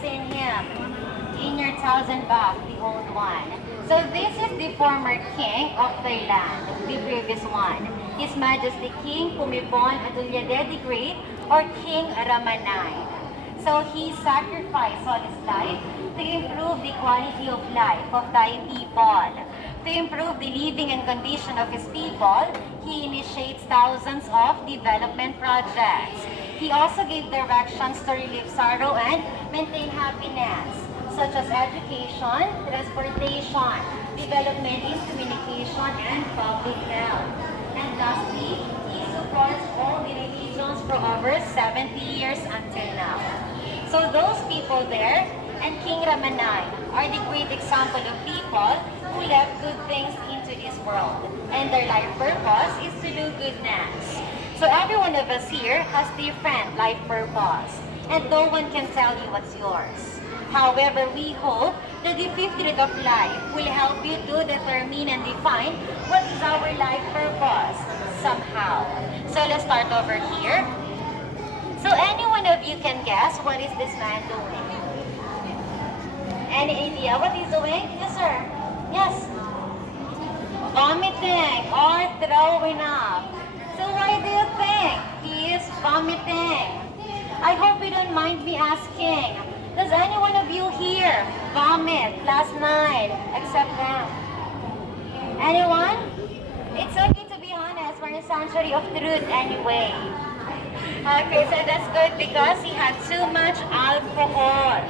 seen him in your thousand baht, the old one. So this is the former king of Thailand, the previous one. His Majesty King Bhumibol Adulyadej the Great or King Ramanai. So he sacrificed all his life to improve the quality of life of Thai people. To improve the living and condition of his people, he initiates thousands of development projects. He also gave directions to relieve sorrow and maintain happiness, such as education, transportation, development in communication, and public health. And lastly, he supports all the religions for over 70 years until now. So those people there and King Ramanai are the great example of people who left good things into this world. And their life purpose is to do goodness. So every one of us here has different life purpose. And no one can tell you what's yours. However, we hope that the fifth root of life will help you to determine and define what is our life purpose somehow. So let's start over here. So any one of you can guess what is this man doing? Any idea what he's doing? Yes, sir. Yes. Vomiting or throwing up. So why do you think he is vomiting? I hope you don't mind me asking. Does any one of you here vomit last night except them? Anyone? It's okay to be honest. We're in a sanctuary of truth anyway. Okay, so that's good because he had too much alcohol.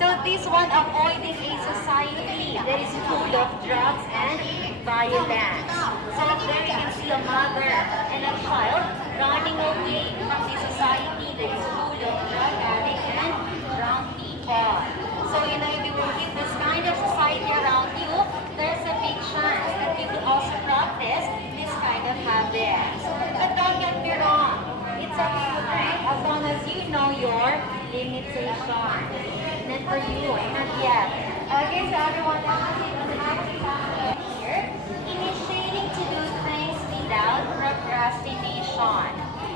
So this one avoiding a society that is full of drugs and violence. So there you can see a mother and a child running away from the society that is full of drug addicts and drunk people. So if you will keep this kind of society around you, there's a big chance that you will also practice this kind of habits. But don't get me wrong, it's okay to drink as long as you know your limitation. Not for you, not yet. Okay, so everyone else here, initiating to do things without procrastination.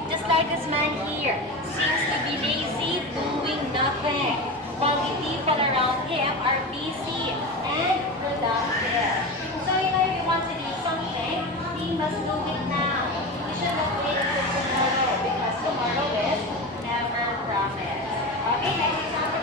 Just like this man here, seems to be lazy, doing nothing, while the people around him are busy and productive. So if you want to do something, we must do it now. We should not wait until tomorrow because tomorrow is never promised. Okay, next example.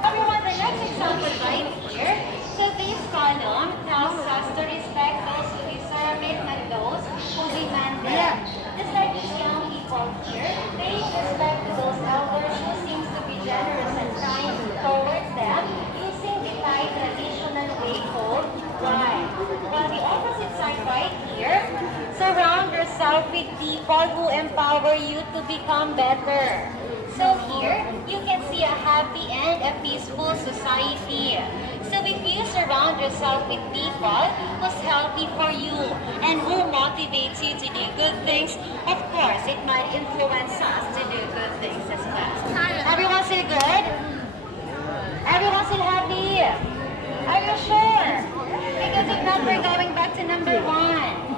Everyone, the next example right here. So this column tells us to respect those who deserve it, not those who demand it. Just like these young people here, they respect those elders who seems to be generous and kind towards them, using the Thai traditional way called right. While the opposite side right here, surround yourself with people who empower you to become better. So here, you can see a happy and a peaceful society. So if you surround yourself with people who's healthy for you and who motivates you to do good things, of course, it might influence us to do good things as well. Everyone still good? Everyone still happy? Are you sure? Because if not, we're going back to number one.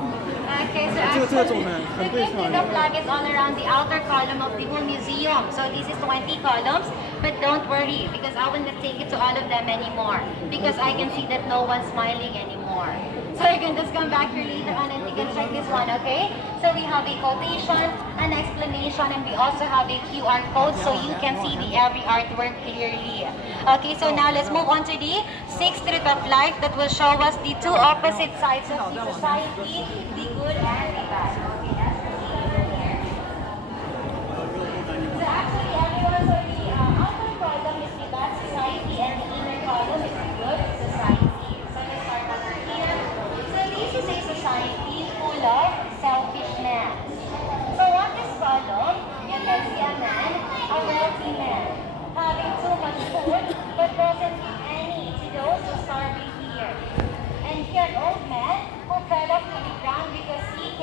Okay, so actually, the good of flag is all around the outer column of the whole museum. So this is 20 columns, but don't worry because I will not take it to all of them anymore because I can see that no one's smiling anymore. So you can just come back here later on and you can check this one, okay? So we have a quotation, an explanation, and we also have a QR code so you can see the every artwork clearly. Okay, so now let's move on to the sixth truth of life that will show us the two opposite sides of the society, the good and the bad. Okay, that's the over here. So actually, everyone, so the outer column is the bad society and the inner column is the good society. So let's start over here. So this is a society full of selfishness. So on this column, you can see a man, a wealthy man, having too much food but doesn't give any to those who starving here. And here an old man who fell off to the ground because he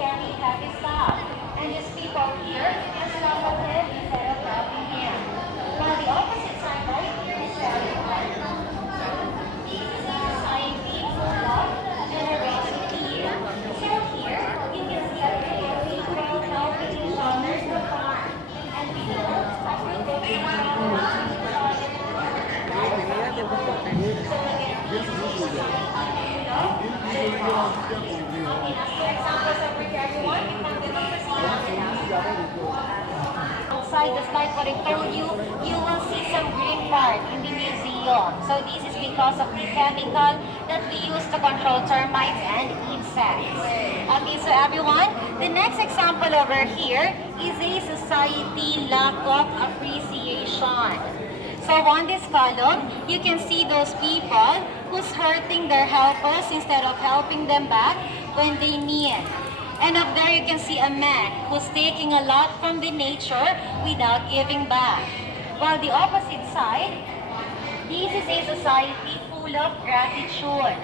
inside, just like what I told you, you will see some green part in the museum. So this is because of the chemical that we use to control termites and insects. Okay, so everyone, the next example over here is a society lack of appreciation. So on this column, you can see those people who's hurting their helpers instead of helping them back when they need. And up there you can see a man who's taking a lot from the nature without giving back. While the opposite side, this is a society full of gratitude.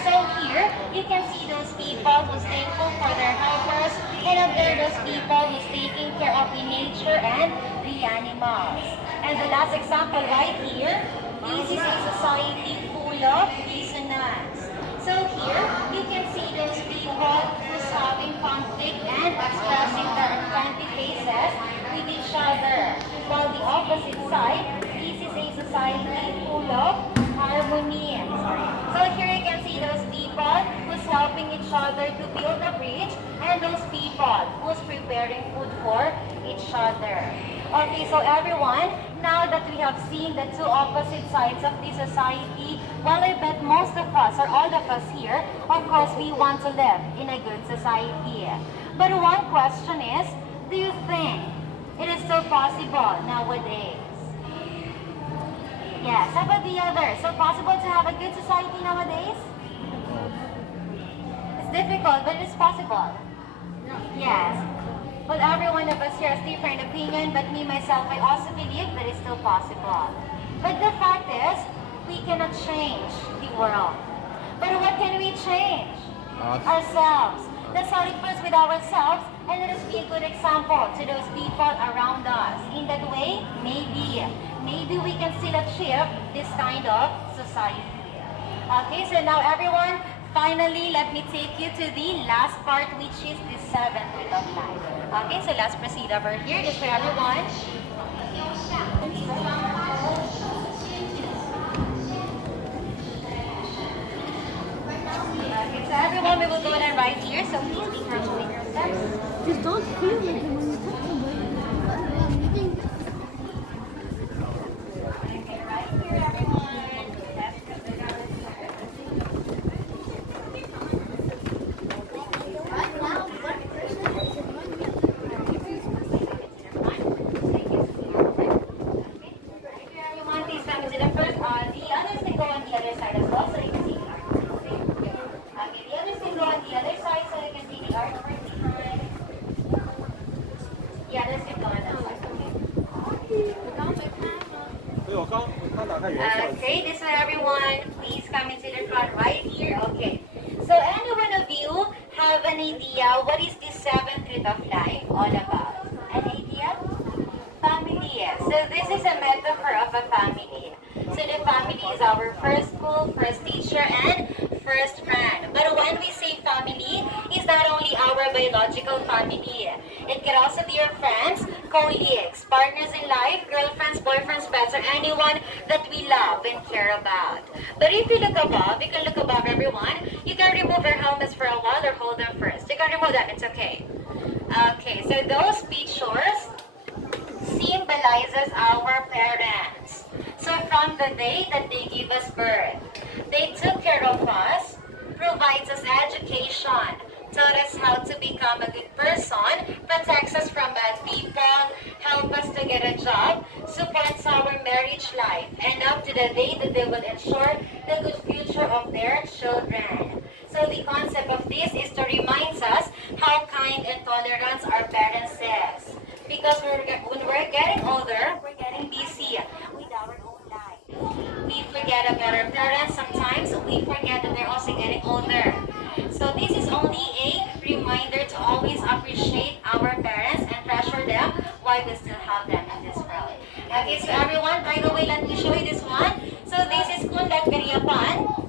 So here, you can see those people who's thankful for their helpers, and up there those people who's taking care of the nature and the animals. And the last example right here, this is a society full of dissonance. So here, you can see those people who's having conflict and expressing their unfriendly faces with each other. While the opposite side, this is a society full of harmony. So here you can see those people who's helping each other to build a bridge, and those people who's preparing food for each other. Okay, so everyone, now that we have seen the two opposite sides of the society, well, I bet most of us, or all of us here, of course, we want to live in a good society. But one question is, do you think it is still possible nowadays? Yes, how about the other? So possible to have a good society nowadays? It's difficult, but it's possible. Yes. Well, every one of us here has different opinion, but me, myself, I also believe that it's still possible. But the fact is, we cannot change the world. But what can we change? Ourselves. Let's start it first with ourselves, and let us be a good example to those people around us. In that way, maybe we can still achieve this kind of society. Okay, so now everyone, finally, let me take you to the last part, which is the seventh rule of life. Okay, so let's proceed over here. Just for everyone. Okay, so everyone, we will go ahead and right here. So please be careful with your steps. Just don't feel like it when you're talking about it. Okay, right here, everyone. Okay, this one everyone, please come into the front right here. Okay, so any one of you have an idea what is the seventh root of life all about? An idea? Family. So this is a metaphor of a family. So the family is our first school, first teacher, and first friend. But when we say family, it's not only our biological family. It can also be your friends, colleagues, partners in life, girlfriends, boyfriends, pets, or anyone that we love and care about. But if you look above, you can look above everyone. You can remove your helmets for a while or hold them first. You can remove them, it's okay. Okay, so those pictures symbolizes our parents. So from the day that they give us birth, they took care of us, provides us education, taught us how to become a good person, protects us from bad people, help us to get a job, supports our marriage life, and up to the day that they will ensure the good future of their children. So the concept of this is to remind us how kind and tolerant our parents is. Because when we're getting older, we're getting busy with our own life. We forget about our parents sometimes. We forget that they're also getting older. So this is only a reminder to always appreciate our parents and treasure them while we still have them in this world. Okay, so everyone, by the way, let me show you this one. So this is Lek Viriyaphan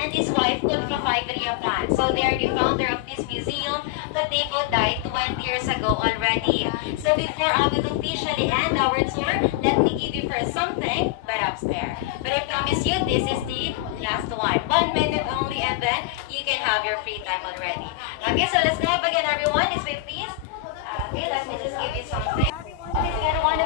and his wife, Mai Deang. So they are the founder of this museum, but they both died 20 years ago already. So before I will officially end our tour, let me give you first something right upstairs. But I promise you, this is the last one. 1 minute only, and then you can have your free time already. Okay, so let's go up again, everyone. This way, please. Okay, let me just give you something. Please, everyone,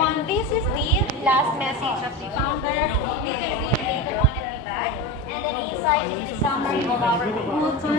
everyone, this is the last message of the founder. You can read later on at the back. And then inside is the summary of our